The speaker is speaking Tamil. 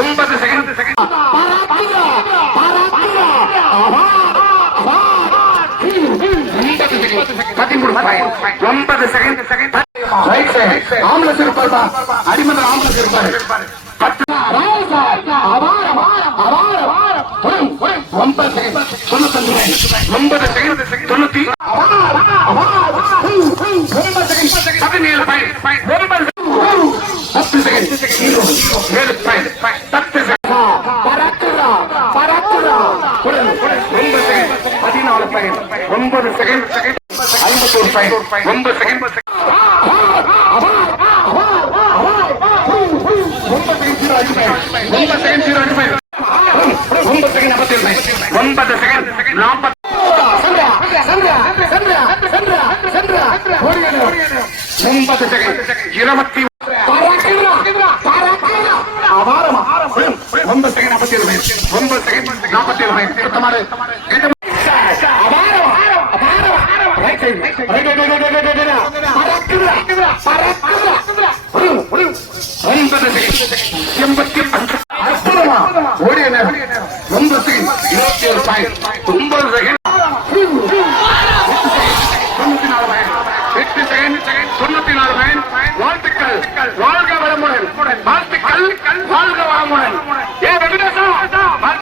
ஒன்பது செகண்ட் செகண்ட் ஒன்பது செகண்ட் செகண்ட் ஆம்புலன்ஸ் இருப்பாருப்பா அடிமன்ற ஆம்புலன்ஸ் இருப்பாரு பத்து ஒன்பது செகண்ட் தொண்ணூத்தஞ்சு ஒன்பது செகண்ட் தொண்ணூத்தி பாயிண்ட் ஒன்பது பத்து செகண்ட் ஏழு பத்து பராத்துரா பராத்துரா ஒன்பது செகண்ட் பதினாலு பாயிண்ட் ஒன்பது செகண்ட் ஐம்பத்தோரு பாயிண்ட் ஒன்பது செகண்ட் ஒன்பது செகண்ட் ஜீரோ அஞ்சு பாயிண்ட் ஒன்பது செகண்ட் பாயிண்ட் ஒன்பது செகண்ட் நாற்பத்தி சந்திரா சந்திரா சந்திரா சந்திரா. ஒன்பது செகண்ட் இருபத்தி ஒன்பது செகண்ட் நாற்பத்தி ஏழு ஒன்பது செகண்ட் நாற்பத்தி ஏழு சுத்தமாறு ஒன்பது செகண்ட் எண்பத்தி அற்புதமா ஓடிய நேரம் ஒன்பது செகண்ட் இருபத்தி ஏழு பாயிண்ட் ஒன்பது செகண்ட் தொண்ணூத்தி நாலு பாயிண்ட் எட்டு செகண்ட் தொண்ணூத்தி நாலு பாயிண்ட் வாழ்த்துக்கள்